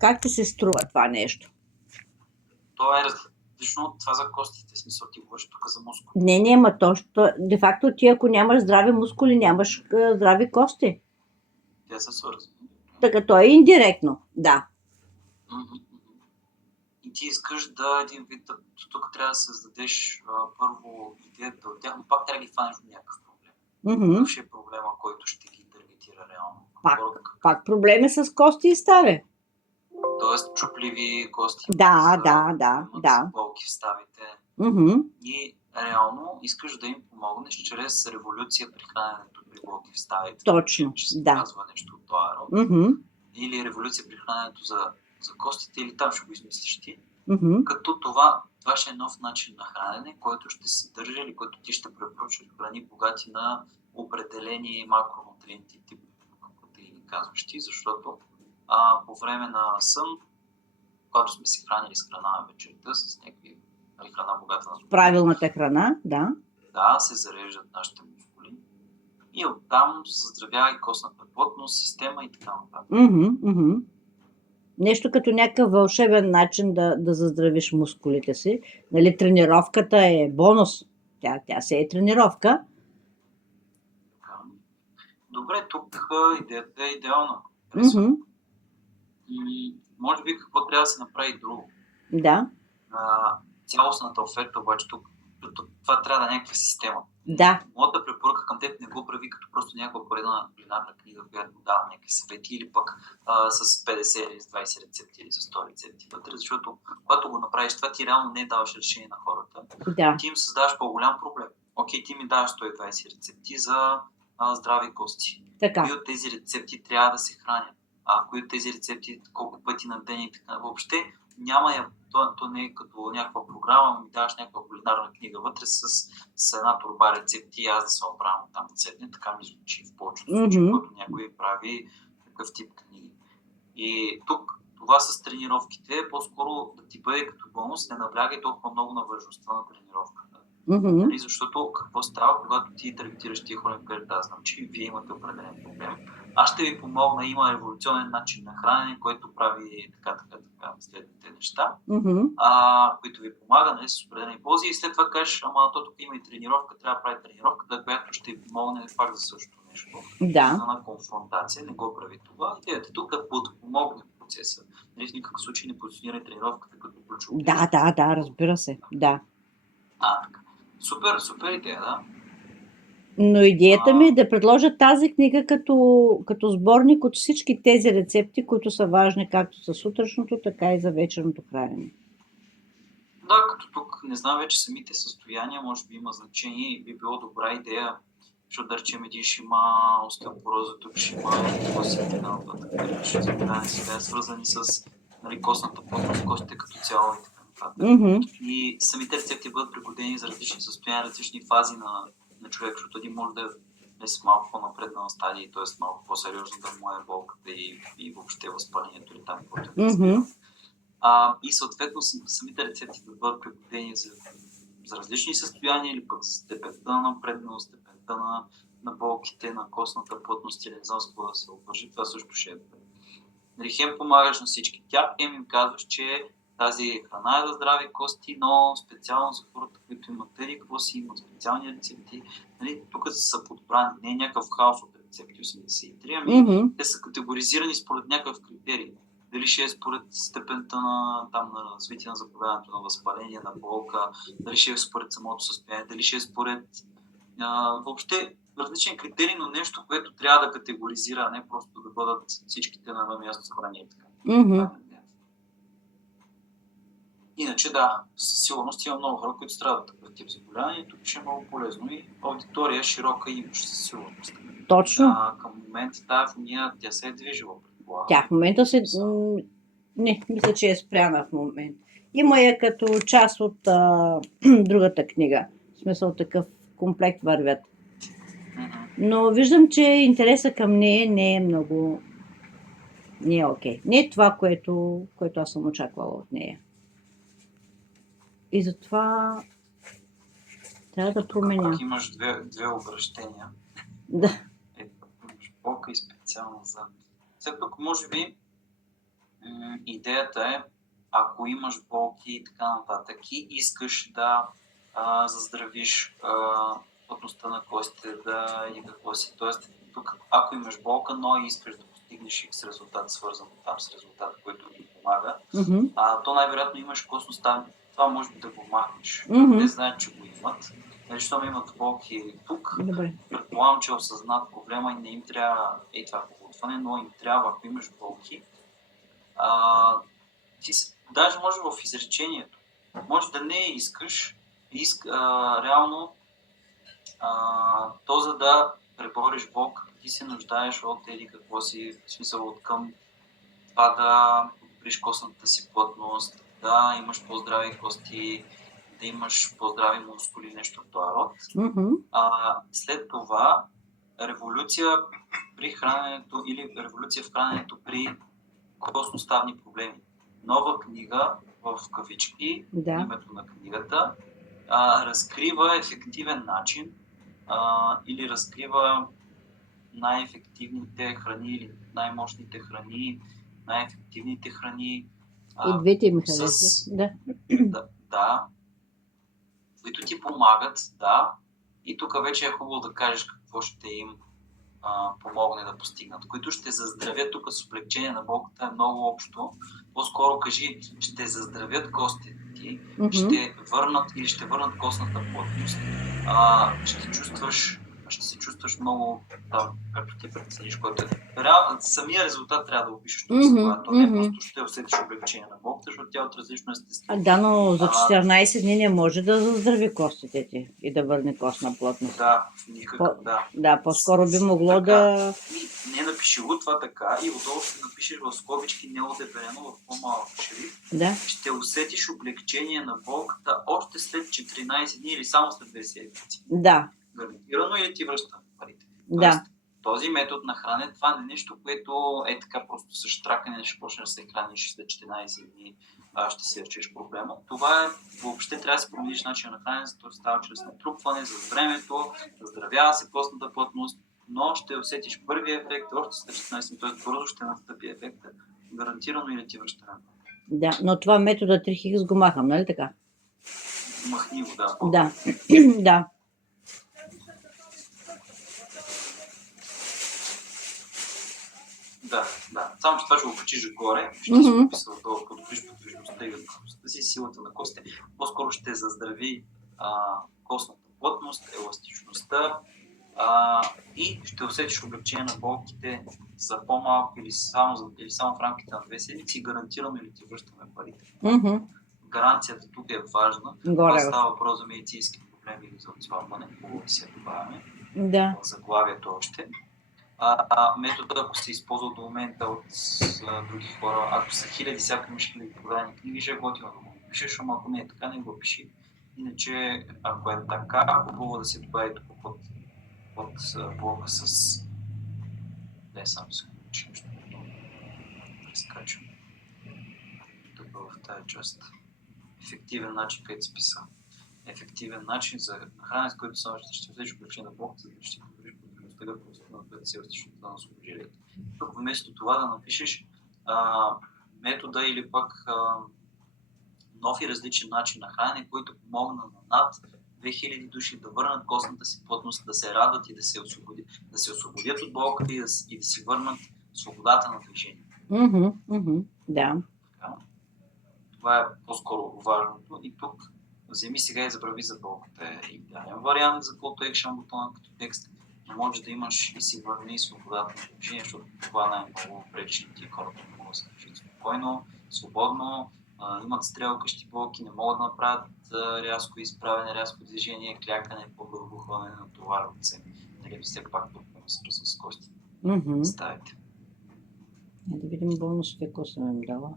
Как ти се струва това нещо? То е различно от това за костите. Смисъл ти говориш тук за мускули. Не, ма де факто ти ако нямаш здрави мускули, нямаш здрави кости. Те са свързани. Така то е индиректно, да. И ти искаш да един вид, тук трябва да създадеш първо идеята от тях, но пак трябва да ги фанеш от някакъв проблем. Какъв ще е проблема, който ще ги таргетира реално? Пак проблеми с кости и стави. Тоест чупливи кости. Да. Болки в ставите. И реално искаш да им помогнеш чрез революция при храненето при болки в ставите. Точно, ще се казва нещо от това род. Или революция при храненето за костите, или там ще го измислиш ти. Като това ще е нов начин на хранене, който ще съдържа или който ти ще препоръчаш храни богати на определени макронутриенти, тип протеини, казваш ти, защото по време на сън, когато сме се хранили с храна вечерта, с някакви храна богата на правилната храна, да. Да, се зареждат нашите мускули. И оттам се заздравява и костната плътност, система и така нататък. Нещо като някакъв вълшебен начин да заздравиш мускулите си. Нали, тренировката е бонус. Тя се е тренировка. Добре, тук идеята е идеална. Може би какво трябва да се направи друго. Да. Цялостната оферта обаче тук, това трябва да е някаква система. Да. Моята препоръка към теб не го прави като просто някаква поредна кулинарна книга, която дава някакви съвети или пък с 50 или с 20 рецепти или с 100 рецепти вътре, защото когато го направиш това, ти реално не даваш решение на хората. Да. Ти им създаваш по-голям проблем. Окей, ти ми даваш 120 рецепти за здрави кости. Така. Кои от тези рецепти трябва да се хранят? Кои от тези рецепти колко пъти на ден и така. Въобще няма я. То не е като някаква програма, ми даваш някаква кулинарна книга вътре с една турба рецепти и аз да се оправям там на седне. Така ми звучи в повечето случаи, когато някой прави такъв тип книги. И тук това с тренировките е по-скоро да ти бъде като бонус, не наблягай толкова много на важността на тренировката. Нали, защото какво става, когато ти таргетираш тия хора, където аз знам, че вие имате определен проблем. Аз ще ви помогна, има революционен начин на хранене, който прави така следните неща, които ви помага, нали, с определени ползи и след това кажеш, ама то тук има и тренировка, трябва да прави тренировката, която ще ви помогне пак за същото нещо. Да. На конфронтация, не го прави това. Идеята тук е да подпомогне процеса. Нали, в никакъв случай не позиционирай тренировката като ключово. Да, разбира се, да. Така. Супер идея, да. Но идеята ми е да предложа тази книга като сборник от всички тези рецепти, които са важни както за сутрешното, така и за вечерното хранене. Да, като тук не знам вече самите състояния, може би има значение и би било добра идея, защото да речем един ще има остеопороза, тук ще има свързани с костната плътност, костите като цяло и така нататък. И самите рецепти бъдат пригодени за различни състояния, различни фази на човек, защото един може да е с малко по-напреднала стадия, т.е. малко по-сериозно да му е болката и въобще възпалението или там, което е. И съответно самите рецепти да бъдат пригодени за различни състояния или пък степента на напредналост, степента на болките, на костната плътност или не знам с какво да се обвържи, това също ще е. Хем помагаш на всички тях, хем им казваш, че тази храна е за здрави кости, но специално за хората, които имат какво си имат специални рецепти. Тук са подбрани, не е някакъв хаос от рецепти 83, те са категоризирани според някакъв критерий. Дали ще е според степента на развитие на заболяването, на възпаление, на болка, дали ще е според самото състояние, дали ще е според въобще различен критерий, но нещо, което трябва да категоризира, а не просто да бъдат всичките на едно място събрани и така. Иначе да, със сигурност има много хора, които страдат такъв тип заболяване. Тук ще е много полезно и аудитория е широка и имаш със сигурност. Точно. Към момента тази фония, тя се е движила. Тя в момента не, мисля, че е спряна в момента. Има я като част от другата книга. В смисъл такъв комплект вървят. Но виждам, че интереса към нея не е много... Не е окей. Не е това, което аз съм очаквала от нея. И затова трябва да променя. Пак имаш две обращения. Да. Имаш болка и специално за... Все пък, може би, идеята е, ако имаш болки и така нататък и искаш да заздравиш плътността на костите, да и какво си. Тоест, тук, ако имаш болка, но и искаш да постигнеш X резултат, свързан там с резултат, който ти помага, то най-вероятно имаш костноставни. Това може да го махнеш. Те знаят, че го имат. Щом имат болки тук, предполагам, че е осъзнат проблема и не им трябва това побутване, но им трябва, ако имаш болки, даже може в изречението, може да не искаш, реално, то за да пребориш болка, ти се нуждаеш от какво си, в смисъл от към това да подобриш костната си плътност, да имаш по-здрави кости, да имаш по-здрави мускули, нещо от този род. След това революция при храненето или революция в храненето при костноставни проблеми. Нова книга в кавички, името на книгата, разкрива ефективен начин или разкрива най-ефективните храни или най-мощните храни, най-ефективните храни. И двете им харесват. Да, които ти помагат, да. И тук вече е хубаво да кажеш какво ще им помогне да постигнат, които ще заздравят тук с облегчение на болката е много общо. По-скоро кажи, ще заздравят костите ти, ще върнат костната плътност, ще се чувстваш много там, както ти прецениш, който самия резултат трябва да опишеш тук с това. То не просто ще усетиш облегчение на болката, защото тя от различно естество. Да, но за 14 дни не може да заздрави костите ти и да върне костна плътност. Да, никакъв, да. По-скоро би могло да... Не напиши го това така и отдолу ще напишеш в скобички неодебелено в по-малък шрифт. Да. Ще усетиш облегчение на болката още след 14 дни или само след 2 седмици. Да. Гарантирано или ти връща парите. Да. Този метод на хранене, това не е нещо, което е така просто с штракане, ще почнеш да се храниш след 14 дни, ще си речеш проблема. Това е, въобще трябва да си промениш начин на хранене, защото става чрез натрупване за времето, заздравява се костната плътност, но ще усетиш първия ефект още след 14 дни, т.е. бързо ще настъпи ефекта, гарантирано или ти връща. Да, но това метода 3X го махам, нали така? Махни го, да. Да, да. Да. Само, че това ще го качиш горе, ще си го писал долу, подобриш подвижността и гъвкавостта си, силата на костите. По-скоро ще заздрави костната плътност, еластичността и ще усетиш облегчение на болките за по-малко или само в рамките на 2 седмици, гарантирано или ти връщаме парите. Гаранцията тук е важна. Това става въпрос за медицински проблеми или за отслабване, хубаво да се добавяме в заглавието още. Метода, ако се използва до момента от други хора, ако са хиляди, всяка имаш хиляди продадени книги, ще е готино да го пишеш, ама ако не е така, не го пиши. Иначе, ако е така, хубаво да се добави тук под блока с... Не, само се включи нещо много. Прескачам. Тук в тази част. Ефективен начин, където си писал. Ефективен начин за хранене, с който само ще взеш облегчение на болката, за да ще подобриш подвижността, на селстичността на служителите. Тук вместо това да напишеш метода или пък нов и различен начин на хранене, който помогна на над 2000 души да върнат костната си плътност, да се радват и да се освободят от болката и да си върнат свободата на движение. Да. Това е по-скоро важното. И тук вземи сега и забрави за болката. Е идеален вариант за Call to Action бутона като текст. Но може да имаш и си върни свободата на движение, защото това най-много пречи на тия хората не могат да се движат спокойно, свободно, имат стрелкащи болки, не могат да направят рязко изправене, рязко движение, клякане, по-гълбухване, натоварват се. Нали, все пак тук не свързан с костите. Ставите. Да видим бонусите, какво съм им дала.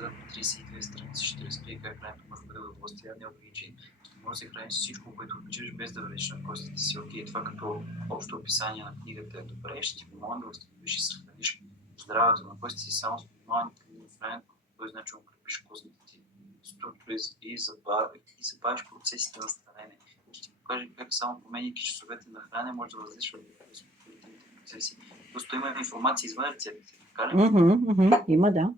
На 32 страници ще разкрие как храненето може да бъде удоволствие, не ограничи. Може да се храниш всичко, което обичаш, без да вредиш на костите си. Окей, това като общо описание на книгата е добре, ще ти помогне да възстановиш и съхраниш здравето на костите си само с нормалните храненето, по този начин укрепиш костите ти структура и забавиш процесите на старение. Ще ти покажа как само променяйки часовете на хранене може да въздейства върху спортивните процеси. Просто има информация извън рецептите, така ли? Има, да.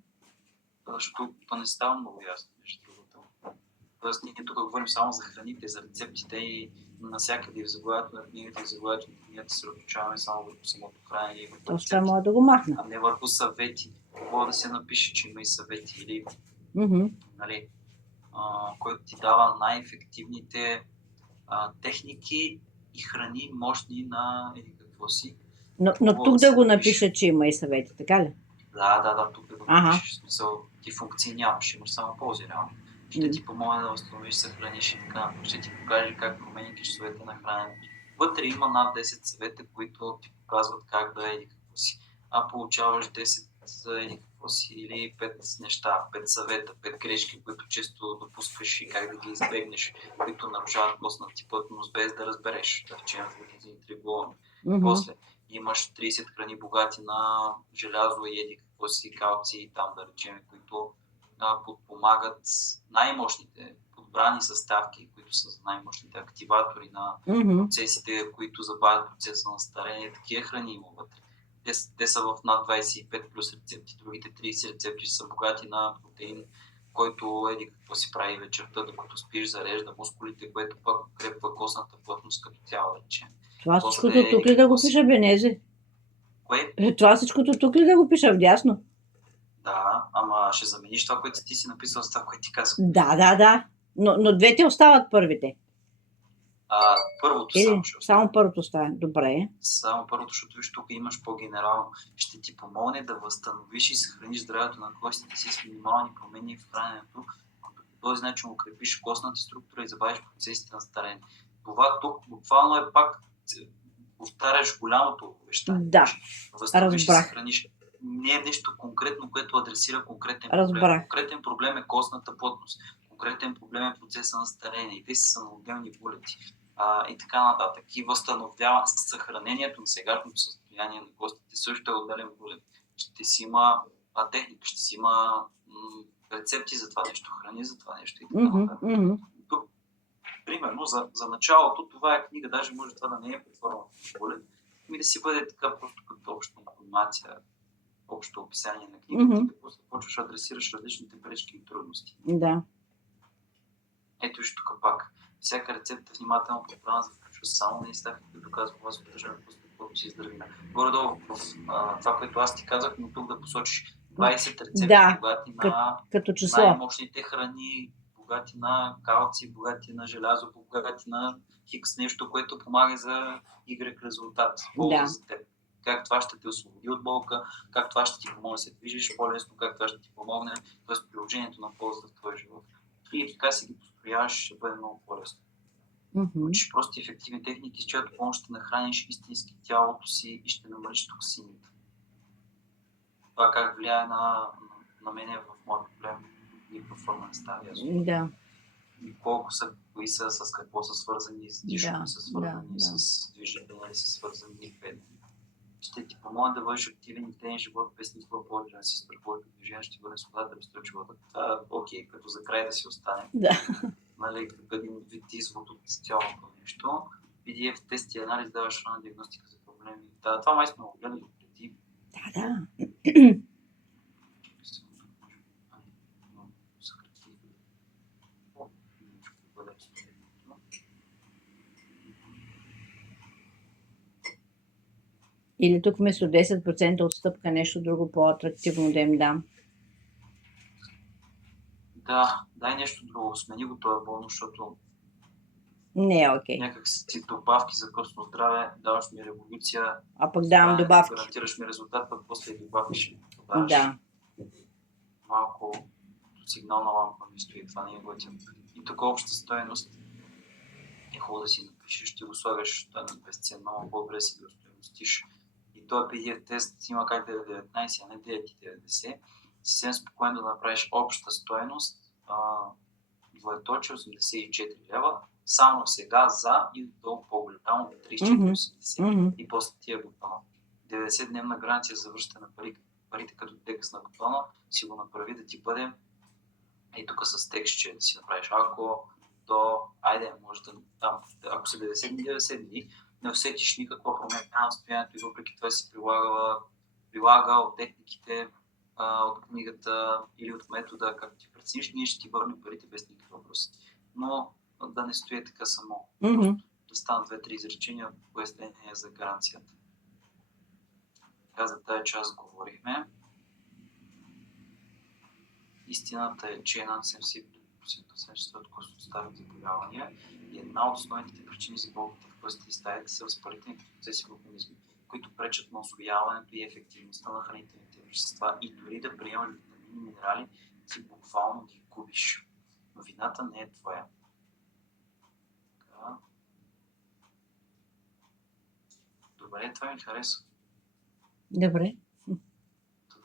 Защото то не става много ясно, между другото. Тоест, ние тук говорим само за храните, за рецептите и навсякъде в заглавието на книгата и в заглавието на книгата се различаваме само върху самото хранене и върху Точно рецепти, мога да го махна. а не върху съвети. Хубаво да се напише, че има и съвети или, нали, който ти дава най-ефективните техники и храни мощни на или какво си. Но тук да го напиша, че има и съвети, така ли? Да, тук да го напишеш. В смисъл, ти функции нямаш, имаш само ползи, реално. Ще ти помогне да възстановиш, съхраниш и така. Ще ти покаже как променяйки часовете на хранене. Вътре има над 10 съвета, които ти показват как да еди какво си. А получаваш 10 за еди какво си или 5 неща, 5 съвета, 5 грешки, които често допускаш и как да ги избегнеш, които нарушават костната ти плътност без да разбереш. Да речем, после имаш 30 храни богати на желязо и еди какво си, калци, там да речем, които подпомагат най-мощните подбрани съставки, които са за най-мощните активатори на процесите, които забавят процеса на старение. Такива храни има вътре. Те са в над 25 плюс рецепти. Другите 30 рецепти са богати на протеин, който еди какво си прави вечерта, докато спиш, зарежда мускулите, което пък укрепва костната плътност като цяло, да речем. Това всичкото тук ли да го пиша, Бенезе? Кое? Това всичкото тук ли да го пиша вдясно? Да, ама ще замениш това, което ти си написал с това, което ти казах. Да. Но двете остават първите. Първото само ще остане. Само първото остане. Добре. Само първото, защото виж тук имаш по-генерално. Ще ти помогне да възстановиш и съхраниш здравето на костите си с минимални промени в храненето, като по този начин укрепиш костната структура и забавиш процесите на старение. Това тук буквално е пак повтаряш голямото обещание. Да, възстановиш и съхраниш. Не е нещо конкретно, което адресира конкретен проблем. Конкретен проблем е костната плътност. Конкретен проблем е процеса на старение. И те са на отделни булети. И така нататък. И възстановява съхранението на сегашното състояние на костите също е отделен булет. Ще си има техника, ще си има рецепти за това нещо, храни за това нещо и така нататък. Тук, примерно, за началото, това е книга, даже може това да не е преформа в булет, и да си бъде така просто като обща информация, общо описание на книгата, и после почваш да адресираш различните пречки и трудности. Да. Ето виж тук пак. Всяка рецепта внимателно подбрана за включва само на изставки, които доказва вас поддържане на костната си здравина. Горе-долу в това, което аз ти казах, но тук да посочиш 20 рецепти, богати на най-мощните храни, богати на калци, богати на желязо, богати на хикс, нещо, което помага за Y резултат, полза за теб. Как това ще те освободи от болка, как това ще ти помогне да се движиш по-лесно, как това ще ти помогне, т.е. приложението на полза в твоя живот. И така си ги построяваш, ще бъде много по-лесно. Учиш прости ефективни техники, с чиято помощ ще нахраниш истински тялото си и ще намалиш токсините. Това как влияе на мене в моят проблем, никаква форма не става ясно. Да. И кои са, с какво са свързани, с дишане са свързани, с движение са свързани. Ще ти помогне да бъдеш активен и тенен живот без никаква повече, да си страхуваш от движение, ще бъде свободата без този живота. Това окей, като за край да си остане. Да. Нали, като един вид извод от цялото нещо. PDF тест и анализ даваш на диагностика за проблеми. Да, това май сме го гледали преди. Да. Или тук вместо 10% отстъпка нещо друго по-атрактивно да им дам. Да, дай нещо друго. Смени го този бонус, защото не е окей. Някак си добавки за кръсно здраве, даваш ми революция. А пък давам добавки. Гарантираш ми резултат, пък после добавиш. Да. Малко сигнална лампа ми стои, това не е готино. И тук обща стоеност е хубаво да си напишеш, ще го слагаш стоеност безценно, много по-добре си го стоеностиш. И този PDF тест има как да е 19, а не 9,90. Съвсем спокойно да направиш обща стоеност, двоеточие 84 лева, само сега за и долу по-голямо 34,80 и после тия бутона. 90-дневна гаранция за връщане на парите като текст на бутона, си го направи да ти бъде И тук с текст, че да си направиш, ако до, айде, може да там, ако са 90 дни, не усетиш никаква промяна на състоянието и въпреки това си прилагал техниките от книгата или от метода, както ти прецениш, ние ще ти върнем парите без никакви въпроси. Но да не стои така само. Мгм. Да станат 2-3 изречения пояснение за гаранцията. Така за тази част говорихме. Истината е, че над 70% съществуват костно-стави заболявания и една от основните причини за болките в костите и ставите са възпалителните процеси в организма, които пречат на усвояването и ефективността на хранителните вещества и дори да приемаш витамини и минерали, ти буквално ги губиш. Но вината не е твоя. Така. Добре, това ми харесва. Добре.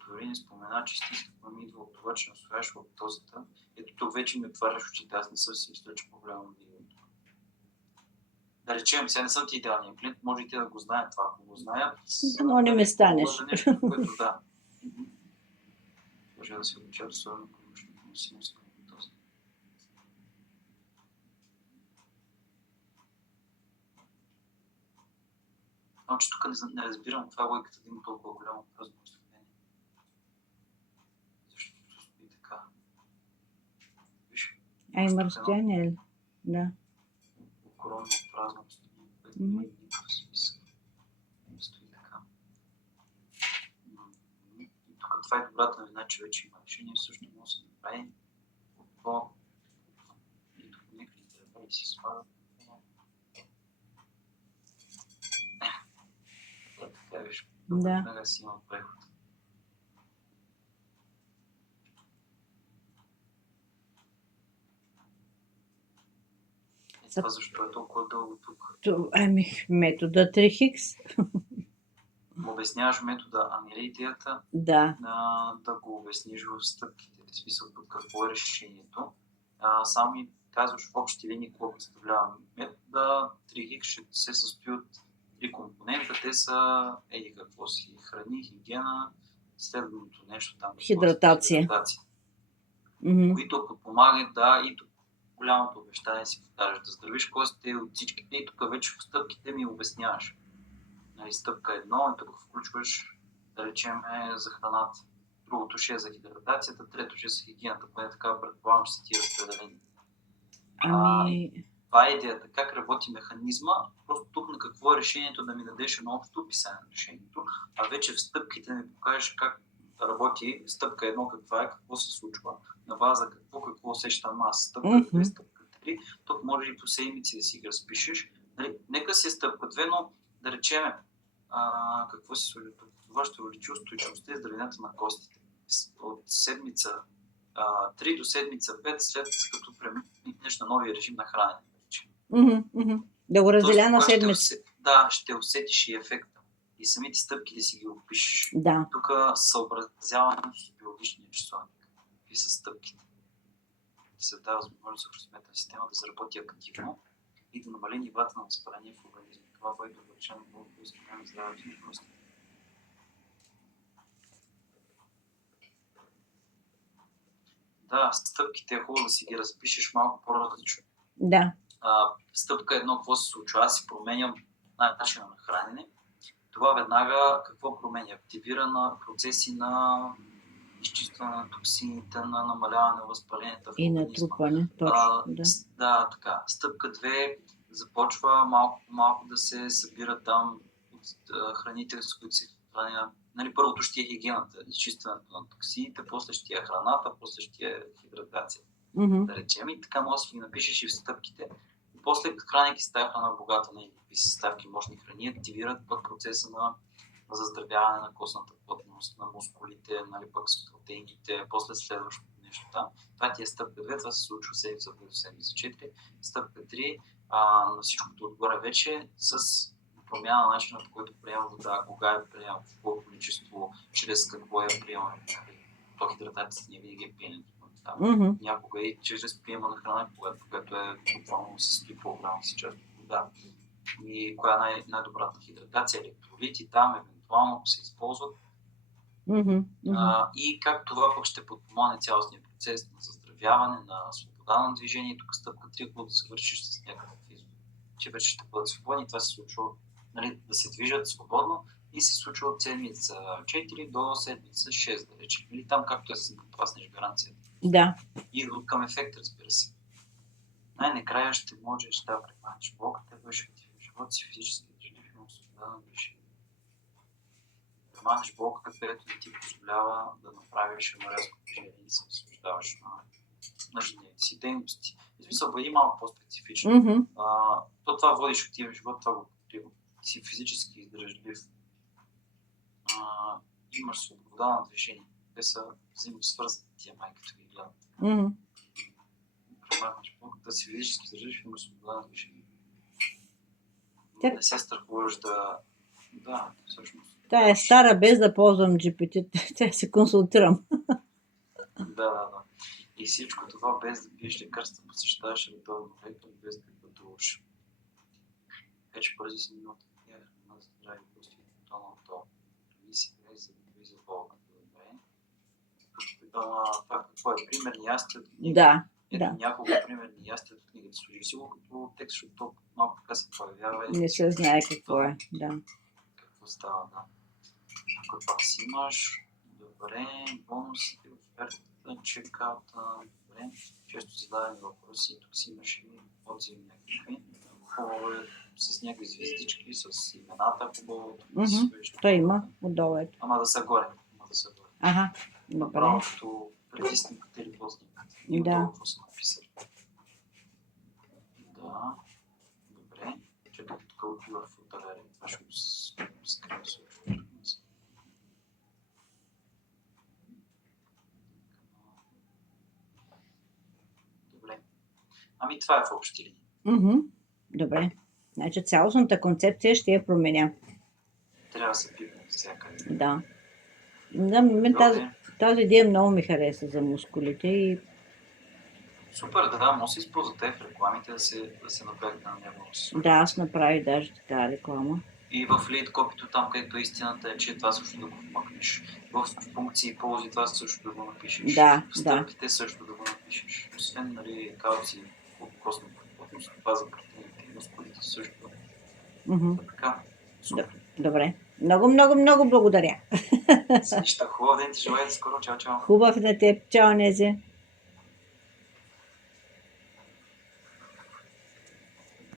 Дори не спомена, че истинското ми идва от това, че настояш лактозата. Ето тук вече ми отваряш очите, аз не съм си мисля, че проблема ми е. Да речем, сега не съм ти идеалния клиент, може и те да го знаят това, ако го знаят. Но не ми станеш. За нещо, което да. Може да се обучат, особено по научната носимост към лактоза. Но че тук не разбирам това логиката да има толкова голямо празно разстояние. Защото стои така. Виж. Има разстояние ли? Да. Огромно празно разстояние, което няма никакъв смисъл. Стои така. И тук това е добрата новина, че вече има решение, също може да се направи по и тук някакви дърва и си слагат. Така виж, Да. веднага си има преход. Това защо е толкова дълго тук? Ами, метода 3Хикс. Обясняваш метода, а не ли идеята Да. да го обясниш в стъпките, в смисъл под какво е решението. Само ми казваш в общи линии какво представлява метода. 3Хикс ще се състои от 3 компонента. Те са еди какво си, храни, хигиена, следващото нещо там. Хидратация. Които подпомагат и голямото обещание си повтаряш да здравиш костите от всичките и тук вече в стъпките ми обясняваш. Стъпка 1 и тук включваш, да речем, за храната. Другото ще е за хидратацията, трето ще е за хигиената, поне така предполагам, че са ти разпределени. Това е идеята, как работи механизма, просто тук на какво е решението да ми дадеш едно общо описание на решението, а вече в стъпките ми покажеш как работи стъпка 1, каква е, какво се случва, на база какво усещам аз, стъпка 2, стъпка 3, тук може и по седмици да си ги разпишеш. Нека си е стъпка 2, но да речем, какво се случва тук? Това ще увеличи устойчивостта и здравината на костите. От седмица 3 до седмица 5, след като преминеш на новия режим на хранене. Да го разделя на седмица. Ще усетиш и ефекта. И самите стъпки да си ги опишеш. Да. Тук съобразяването с биологичния часовник. И с стъпките. Се дава възможност за хранителната система да заработи активно и да намали нивата на възпаление в организма. Това води до увеличено благополучие на здравето на костите. Да, стъпките е хубаво да си ги разпишеш малко по-различно. Да. Стъпка 1, какво се случва? Аз си променям начина на хранене. Това веднага какво променя? Активира на процеси на изчистване на токсините, на намаляване на възпалението в организма. И натрупване, точно. Да, така. Стъпка 2 започва малко да се събира там от храните, с които се храня. Първото ще е хигиената, изчистването на токсините, после ще е храната, после ще е хидратация. Да речем, и така може да си ги напишеш и в стъпките. После хранейки с тази храна богата на някакви съставки, мощни храни, активират пък процеса на заздравяване на костната плътност, на мускулите, пък с протеините, после следващото нещо там. Това ти е стъпка 2, това се случва седмица 2 до седмица 4. Стъпка 3, на всичкото отгоре вече с промяна на начина, по който приема вода, кога я приема, в какво количество, чрез какво я приема. То хидратацията не винаги е пиенето. Някога и чрез приема на храна, когато е буквално се спи по-голяма си част от вода. И коя е най-добрата хидратация, електролити там, евентуално, ако се използват. И как това пък ще подпомогне цялостния процес на заздравяване. възстановяване, на свобода на движение. Тук стъпка 3, ако да завършиш с някакъв извод, че вече ще бъдат свободни. Това се случва, нали, да се движат свободно и се случва от седмица 4 до седмица 6, да речем. Или там както е да се напаснеш гаранцията. Да. И към ефект, разбира се. Най-накрая ще можеш да премахнеш блоката, бъдеш активен живот си, физически държлив, имам свобода на движение. Премахнеш блоката, където да ти позволява да направиш еднорязко движение и се освобождаваш на ежедневните си дейности. В смисъл, бъди малко по-специфично. Мгм. То това водиш активен живот, това го покрива. Ти си физически издържлив. Имаш свобода на движение. Те са взаимосвързани тия майката ги гледат. Мгм. Премахнеш блоката, си физически издържлив, имаш свобода на движение. Так. Не се страхуваш да... Да, всъщност. Тя е стара, без да ползвам GPT. Тя се консултирам. Да. И всичко това без да пиеш лекарства, посещаваш редовно лекар, без да пътуваш. Така че бързи си минута на здраве и просто тоталното. И си греш за да за болка. Това какво е? Примерни ястия от книга. Да. Ето Да. няколко примерни ястия от книгата. Служи си го като текст, защото толкова малко така се появява. Не се знае какво е. Да. Какво става, да. Ако пак си имаш, добре, бонусите, офертата, чекаута, добре, често зададени въпроси, тук си имаш и отзиви някакви. Хубаво е с някакви звездички, с имената, хубаво. Той има, отдолу ето. Ама да са горе. Ага, добре. Направо като преди снимката или по-снимката. И Да. отдолу какво са написали. Да, добре. Чакай, тук отива в фотогалерия. Това ще го скрия също. Добре. Ами това е в общи линии. Мгм. Добре. Значи цялостната концепция ще я променя. Трябва да се пипне всякъде. Да. Да, мен Добре. тази идея много ми хареса за мускулите и Супер, да, може да се използвате в рекламите да се наблегне на него. да, аз направих даже така реклама. И в лид копито там, където истината е, че това също да го вмъкнеш. В функции и ползи това също да го напишеш. Да, В стъпките също да го напишеш. Освен, нали, калци, костна плътност, това за протеините и мускулите също. Мгм. Така, супер. Добре. Много, много, много благодаря. Нищо, хубав ден ти желая, скоро, чао, чао. Хубав на теб. Чао, Незе.